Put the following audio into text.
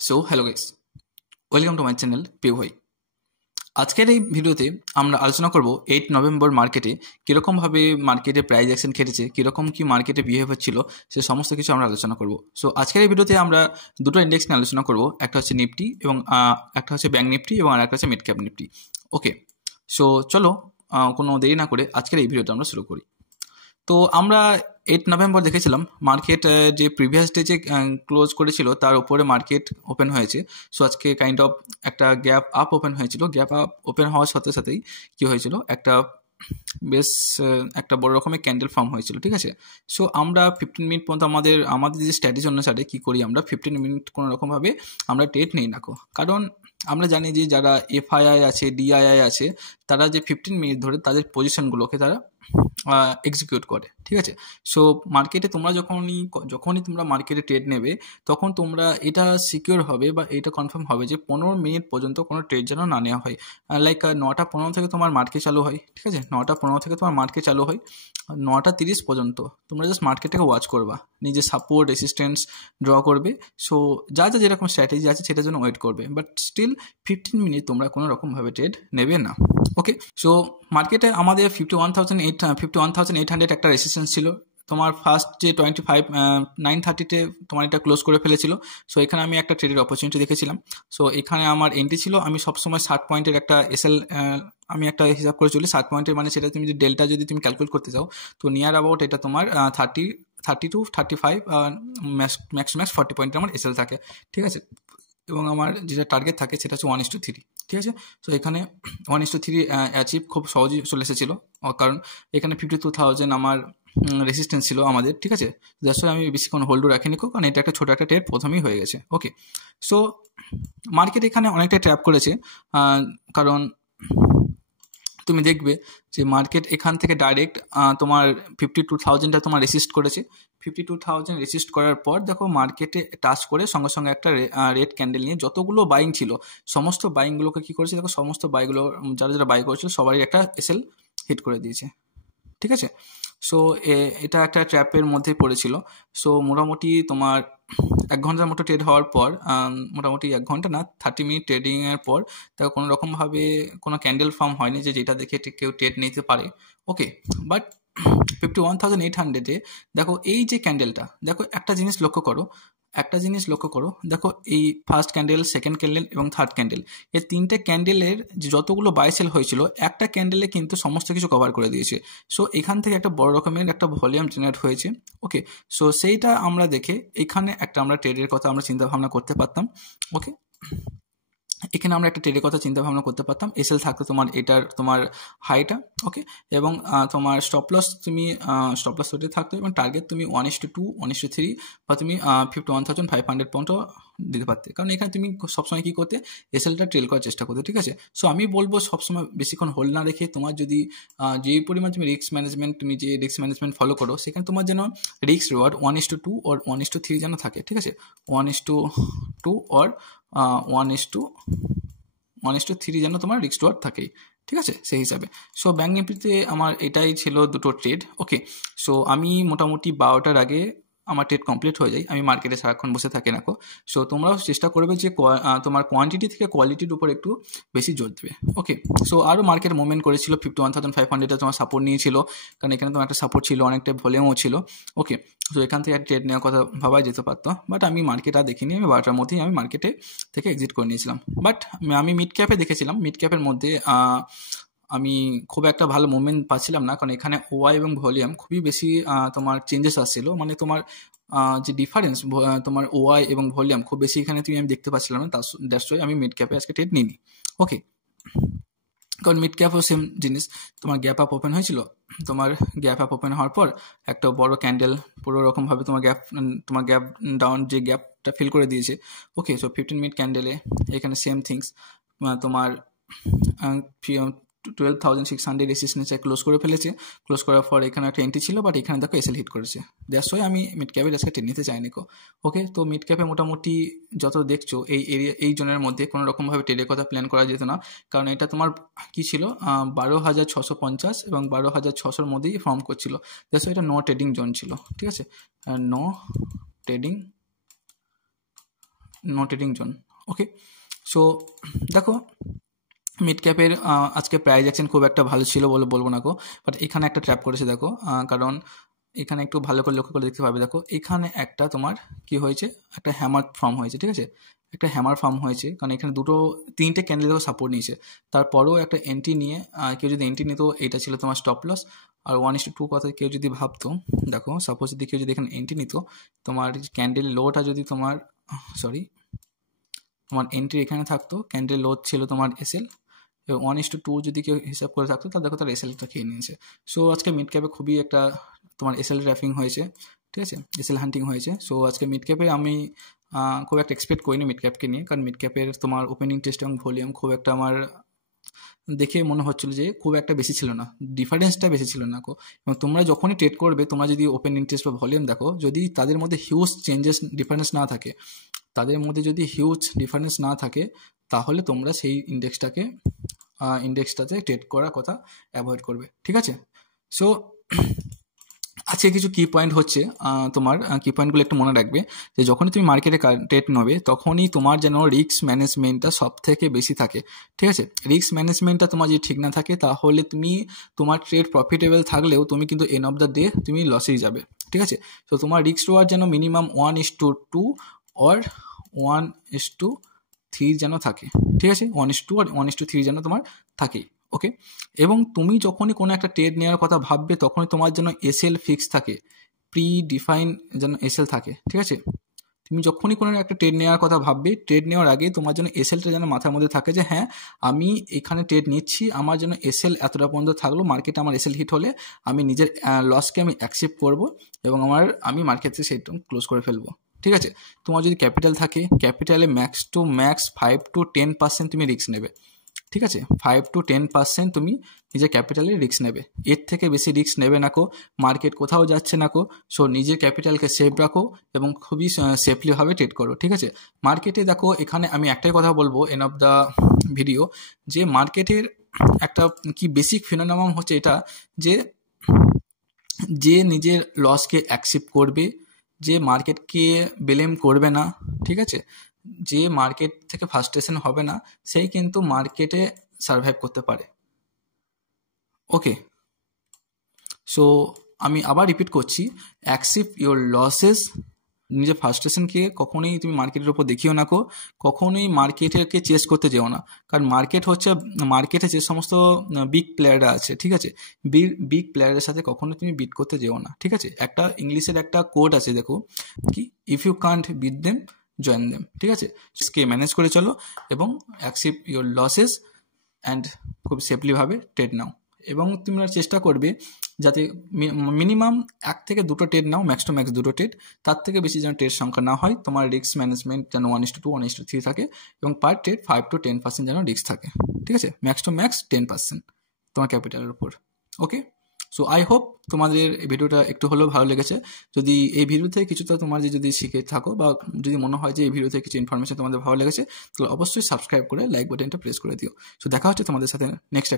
So hello guys, welcome to my channel Piu ভাই। আজকের এই ভিডিওতে আমরা আলোচনা করব 8 নভেম্বর মার্কেটে কীরকমভাবে মার্কেটে প্রাইস অ্যাকশন খেটেছে, কীরকম কি মার্কেটে বিহেভিয়ার ছিল, সে সমস্ত কিছু আমরা আলোচনা করব। সো আজকের এই ভিডিওতে আমরা দুটো ইন্ডেক্স নিয়ে আলোচনা করব, একটা হচ্ছে নিফটি এবং একটা হচ্ছে ব্যাঙ্ক নিফটি এবং আরেকটা হচ্ছে মিড ক্যাপ নিফটি। ওকে, সো চলো কোনো দেরি না করে আজকের এই ভিডিওটা আমরা শুরু করি। তো আমরা 8 নভেম্বর দেখেছিলাম মার্কেট যে প্রিভিয়াস ডে যে ক্লোজ করেছিল তার উপরে মার্কেট ওপেন হয়েছে। সো আজকে কাইন্ড অফ একটা গ্যাপ আপ ওপেন হয়েছিল। গ্যাপ আপ ওপেন হওয়ার সাথে সাথেই কী হয়েছিল, একটা বেশ একটা বড় রকমের ক্যান্ডেল ফর্ম হয়েছিল, ঠিক আছে। সো আমরা 15 মিনিট পর্যন্ত আমাদের যে স্ট্র্যাটেজি অনুসারে কী করি, আমরা 15 মিনিট কোনো রকমভাবে আমরা ট্রেড নেই না, কারণ আমরা জানি যে যারা এফআইআই আছে, ডিআইআই আছে, তারা যে 15 মিনিট ধরে তাদের পজিশনগুলোকে তারা এক্সিকিউট করে, ঠিক আছে। সো মার্কেটে তোমরা যখনই তোমরা মার্কেটে ট্রেড নেবে, তখন তোমরা এটা সিকিউর হবে বা এটা কনফার্ম হবে যে 15 মিনিট পর্যন্ত কোনো ট্রেড যেন না নেওয়া হয়। লাইক 9:15 থেকে তোমার মার্কেট চালু হয়, ঠিক আছে। 9:15 থেকে তোমার মার্কেট চালু হয়, 9:30 পর্যন্ত তোমরা জাস্ট মার্কেটটাকে ওয়াচ করবা, নিজের সাপোর্ট রেসিস্ট্যান্স ড্র করবে। সো যা যেরকম স্ট্র্যাটেজি আছে সেটার জন্য ওয়েট করবে, বাট স্টিল 15 মিনিট তোমরা কোনো রকমভাবে ট্রেড নেবে না। ওকে, সো মার্কেটে আমাদের 51,800 একটা রেসিস্ট্যান্স ছিল। তোমার ফার্স্ট যে 930-তে তোমার এটা ক্লোজ করে ফেলেছিল। সো এখানে আমি একটা ট্রেডের অপরচুনিটি দেখেছিলাম। সো এখানে আমার এন্ট্রি ছিল, আমি সবসময় 60 পয়েন্টের একটা এসএল আমি একটা হিসাব করে চলি। 60 পয়েন্টের মানে সেটা তুমি যদি ডেল্টা যদি তুমি ক্যালকুলেট করতে চাও, তো নিয়ার অ্যাবাউট এটা তোমার 30 to 35 ম্যাক্স 40 পয়েন্টের আমার এসএল থাকে, ঠিক আছে। এবং আমার যেটা টার্গেট থাকে সেটা হচ্ছে 1:3, ঠিক আছে। সো এখানে 1:3 অ্যাচিভ খুব সহজেই চলে এসেছিলো, কারণ এখানে 52,000 আমার রেসিস্ট্যান্স ছিল আমাদের, ঠিক আছে। যার সঙ্গে আমি বেশিক্ষণ হোল্ডও রাখিনি, কারণ এটা একটা ছোটো একটা ট্রেড প্রথমেই হয়ে গেছে। ওকে, সো মার্কেট এখানে অনেকটা ট্র্যাপ করেছে, কারণ তুমি দেখবে যে মার্কেট এখান থেকে ডাইরেক্ট তোমার 52,000টা তোমার রেসিস্ট করেছে। 52,000 রেসিস্ট করার পর দেখো মার্কেটে টাচ করে সঙ্গে সঙ্গে একটা রেড ক্যান্ডেল নিয়ে যতগুলো বাইং ছিল সমস্ত বাইংগুলোকে কী করেছে, দেখো সমস্ত বাইগুলো যারা বাই করেছিল সবারই একটা এসএল হিট করে দিয়েছে, ঠিক আছে। সো এটা একটা ট্র্যাপের মধ্যে পড়েছিল। সো মোটামুটি তোমার 1 ঘন্টার মতো ট্রেড হওয়ার পর, মোটামুটি 1 ঘন্টা না 30 মিনিট ট্রেডিংয়ের পর দেখো কোনো রকমভাবে কোনো ক্যান্ডেল ফর্ম হয়নি যেটা দেখে কেউ ট্রেড নিতে পারে। ওকে, বাট 51,800-এ দেখো এই যে ক্যান্ডেলটা, দেখো একটা জিনিস লক্ষ্য করো, দেখো এই ফার্স্ট ক্যান্ডেল, সেকেন্ড ক্যান্ডেল এবং থার্ড ক্যান্ডেল, এই 3টে ক্যান্ডেলের যে যতগুলো বাই সেল হয়েছিল একটা ক্যান্ডেলে কিন্তু সমস্ত কিছু কভার করে দিয়েছে। সো এখান থেকে একটা বড় রকমের একটা ভলিউম জেনারেট হয়েছে। ওকে, সো সেইটা আমরা দেখে এখানে একটা আমরা ট্রেডের কথা আমরা চিন্তা ভাবনা করতে পারতাম। ওকে, এখানে আমরা একটা ট্রেডের কথা চিন্তা ভাবনা করতে পারতাম, এসএল থাকতো তোমার হাইটা। ওকে, এবং তোমার স্টপ লস ওটা থাকতো, এবং টার্গেট তুমি 1:2, 1:3 বা তুমি 51,500 পর্যন্ত দিতে পারতে, কারণ এখানে তুমি সবসময় কী করতে, এসএলটা ট্রেল করার চেষ্টা করতে, ঠিক আছে। সো আমি বলবো সবসময় বেশিক্ষণ হোল্ড না রেখে তোমার যদি যেই পরিমাণ তুমি রিস্ক ম্যানেজমেন্ট ফলো করো, সেখানে তোমার যেন রিস্ক রিওয়ার্ড 1:2 or 1:3 যেন থাকে, ঠিক আছে। 1:2 or 1:3 যেন তোমার রিস্ক রিওয়ার্ড থাকেই, ঠিক আছে, সেই হিসাবে। সো ব্যাঙ্ক নিফটিতে আমার এটাই ছিল দুটো ট্রেড। ওকে, সো আমি মোটামুটি 12টার আগে আমার ট্রেড কমপ্লিট হয়ে যায়, আমি মার্কেটে সারাক্ষণ বসে থাকি না। সো তোমরাও চেষ্টা করবে যে তোমার কোয়ান্টিটি থেকে কোয়ালিটির উপর একটু বেশি জোর দেবে। ওকে, সো আরও মার্কেট মুভমেন্ট করেছিল, 51,500 তোমার সাপোর্ট নিয়েছিল, কারণ এখানে তোমার একটা সাপোর্ট ছিল, অনেকটা ভলিউমও ছিল। ওকে, তো এখান থেকে ট্রেড নেওয়ার কথা ভাবাই যেতে পারতো, বাট আমি মার্কেট আর দেখিনি, আমি 12টার মধ্যেই আমি মার্কেটে থেকে এক্সিট করে নিয়েছিলাম। বাট আমি মিড ক্যাপে দেখেছিলাম, মিড ক্যাপের মধ্যে আমি খুব একটা ভালো মুভমেন্ট পাচ্ছিলাম না, কারণ এখানে ওয়াই এবং ভলিউম খুবই বেশি তোমার চেঞ্জেস আসছিল, মানে তোমার যে ডিফারেন্স তোমার ওয়াই এবং ভলিউম খুব বেশি এখানে আমি দেখতে পাচ্ছিলাম না। দ্যাটস ওয়াই আমি মিড ক্যাপে আজকে ট্রেড নিইনি। ওকে, কারণ মিড ক্যাপও সেম জিনিস, তোমার গ্যাপ আপ ওপেন হয়েছিল, তোমার গ্যাপ আপ ওপেন হওয়ার পর একটা বড় ক্যান্ডেল পুরো রকমভাবে তোমার গ্যাপ ডাউন যে গ্যাপটা ফিল করে দিয়েছে। ওকে, সো 15 মিনিট ক্যান্ডেলে এখানে সেম থিংস, তোমার 12,600 রেসিস্ট্যান্সে ক্লোজ করে ফেলেছে। ক্লোজ করার পর এখানে একটা এন্ট্রি ছিল, বাট এখানে দেখো এসএল হিট করেছে। দ্যাটস ওয়াই আমি মিড ক্যাপে আজকে ট্রেড নিতে চাইনি। ওকে, তো মিড ক্যাপে মোটামুটি যত দেখছো এই জোনের মধ্যে কোনো রকমভাবে ট্রেডের কথা প্ল্যান করা যেত না, কারণ এটা তোমার কি ছিল 12,650 এবং 12,600 মধ্যেই ফর্ম করছিল। দ্যাটস ওয়াই এটা নো ট্রেডিং জোন ছিল, ঠিক আছে, no trading no trading zone. Okay, so দেখো মিড ক্যাপের আজকে প্রাইস অ্যাকশন খুব একটা ভালো ছিল বলে বলবো না গো, বাট এখানে একটা ট্র্যাপ করেছে দেখো, কারণ এখানে একটু ভালো করে লক্ষ্য করে দেখতে পাবে। দেখো এখানে একটা তোমার কি হয়েছে, একটা হ্যামার ফর্ম হয়েছে, ঠিক আছে, একটা হ্যামার ফর্ম হয়েছে, কারণ এখানে তিনটে ক্যান্ডেল দেখো সাপোর্ট নিয়েছে, তারপরেও একটা এন্ট্রি নিয়ে কেউ যদি এন্ট্রি নিত এটা ছিল তোমার স্টপ লস। আর 1:2 কথা কেউ যদি ভাবতো, দেখো সাপোজ যদি কেউ যদি এখানে এন্ট্রি নিত, তোমার ক্যান্ডেল লোটা যদি তোমার তোমার এন্ট্রি এখানে থাকতো, ক্যান্ডেল লো ছিল তোমার এসএল, 1:2 যদি কেউ হিসাব করে থাকতো তাহলে দেখো তার এসএলটা খেয়ে নিয়েছে। সো আজকে মিড ক্যাপে খুবই একটা তোমার এসএল ট্র্যাপিং হয়েছে, ঠিক আছে, এসএল হান্টিং হয়েছে। সো আজকে মিড ক্যাপে আমি খুব একটা এক্সপেক্ট করিনি মিড ক্যাপকে নিয়ে, কারণ মিড ক্যাপের তোমার ওপেনিং টেস্ট এবং ভলিউম খুব একটা আমার দেখে মনে হচ্ছিল যে খুব একটা বেশি ছিল না, ডিফারেন্সটা বেশি ছিল না। এবং তোমরা যখনই ট্রেড করবে, তোমরা যদি ওপেন ইন্টারেস্ট বা ভলিউম দেখো, যদি তাদের মধ্যে হিউজ চেঞ্জেস ডিফারেন্স না থাকে, তাহলে তোমরা সেই ইন্ডেক্সটাতে ট্রেড করার কথা অ্যাভয়েড করবে, ঠিক আছে। সো আজকে কিছু কি পয়েন্ট হচ্ছে, তোমার কি পয়েন্টগুলো একটু মনে রাখবে, যে যখনই তুমি মার্কেটে ট্রেড নেবে তখনই তোমার যেন রিস্ক ম্যানেজমেন্টটা সব থেকে বেশি থাকে, ঠিক আছে। রিস্ক ম্যানেজমেন্টটা তোমার যদি ঠিক না থাকে, তাহলে তোমার ট্রেড প্রফিটেবল থাকলেও তুমি কিন্তু এন্ড অফ দ্য ডে তুমি লসেই যাবে, ঠিক আছে। তো তোমার রিস্ক রিওয়ার্ড যেন মিনিমাম 1:2 অর 1:3 যেন থাকে, ঠিক আছে, 1:2 আর 1:3 যেন তোমার থাকে। ওকে, এবং তুমি যখনই কোনো একটা ট্রেড নেওয়ার কথা ভাববে, তখনই তোমার জন্য এসএল ফিক্স থাকে, প্রি ডিফাইন যেন এসএল থাকে, ঠিক আছে। তুমি যখনই কোনো একটা ট্রেড নেওয়ার কথা ভাববে, ট্রেড নেওয়ার আগে তোমার জন্য এসএলটা যেন মাথার মধ্যে থাকে, যে হ্যাঁ আমি এখানে ট্রেড নিচ্ছি, আমার জন্য এসএল এতটা পর্যন্ত থাকলো, মার্কেটে আমার এসএল হিট হলে আমি নিজের লসকে আমি অ্যাকসেপ্ট করবো এবং আমি মার্কেটে সেটা ক্লোজ করে ফেলবো, ঠিক আছে। তোমার যদি ক্যাপিটাল থাকে, ক্যাপিটালে ম্যাক্স টু ম্যাক্স 5 to 10% তুমি রিস্ক নেবে, ঠিক আছে, 5 to 10% তুমি নিজের ক্যাপিটালে রিস্ক নেবে, এর থেকে বেশি রিস্ক নেবে না কো, মার্কেট কোথাও যাচ্ছে না কো। সো নিজের ক্যাপিটালকে সেফ রাখো এবং খুবই সেফলিভাবে ট্রেড করো, ঠিক আছে। মার্কেটে দেখো, এখানে আমি একটাই কথা বলবো এন্ড অফ দ্য ভিডিও, যে মার্কেটের একটা কি বেসিক ফিনোমেনন হচ্ছে এটা, যে নিজের লসকে অ্যাকসেপ্ট করবে, যে মার্কেটকে ব্লেম করবে না, ঠিক আছে, যে মার্কেট থেকে ফ্রাস্ট্রেশন হবে না, সেই কিন্তু মার্কেটে সার্ভাইভ করতে পারে। ওকে, সো আমি আবার রিপিট করছি, অ্যাকসেপ্ট ইওর লসেস। নিজের ফ্রাস্ট্রেশনকে কখনোই তুমি মার্কেটের উপর দেখিও না কো, কখনোই মার্কেটকে চেস করতে যেও না, কারণ মার্কেটে যে সমস্ত বিগ প্লেয়াররা আছে, ঠিক আছে, বিগ প্লেয়ারের সাথে কখনোই তুমি বিট করতে যেও না, ঠিক আছে। একটা ইংলিশের একটা কোড আছে দেখো, কি, if you can't beat them join them, ঠিক আছে। কে ম্যানেজ করে চলো এবং অ্যাকসেপ্ট ইওর লসেস অ্যান্ড খুব সেফলিভাবে ট্রেড নাও, এবং তোমরা চেষ্টা করবে যাতে মিনিমাম 1 থেকে 2টো ট্রেড নাও, ম্যাক্স টু ম্যাক্স 2টো ট্রেড, তার থেকে বেশি যেন ট্রেড সংখ্যা না হয়। তোমার রিস্ক ম্যানেজমেন্ট যেন 1:2 1:3 থাকে এবং পার ট্রেড 5 to 10% যেন রিস্ক থাকে, ঠিক আছে, ম্যাক্স টু ম্যাক্স 10% তোমার ক্যাপিটালের উপর। ওকে, সো আই হোপ তোমাদের এই ভিডিওটা একটু হলেও ভালো লেগেছে। যদি এই ভিডিও থেকে কিছুটা তোমার যদি শিখে থাকো, বা যদি মনে হয় যে এই ভিডিও থেকে কিছু ইনফরমেশন তোমাদের ভালো লেগেছে, তাহলে অবশ্যই সাবস্ক্রাইব করে লাইক বাটনটা প্রেস করে দিও। সো দেখা হচ্ছে তোমাদের সাথে নেক্সট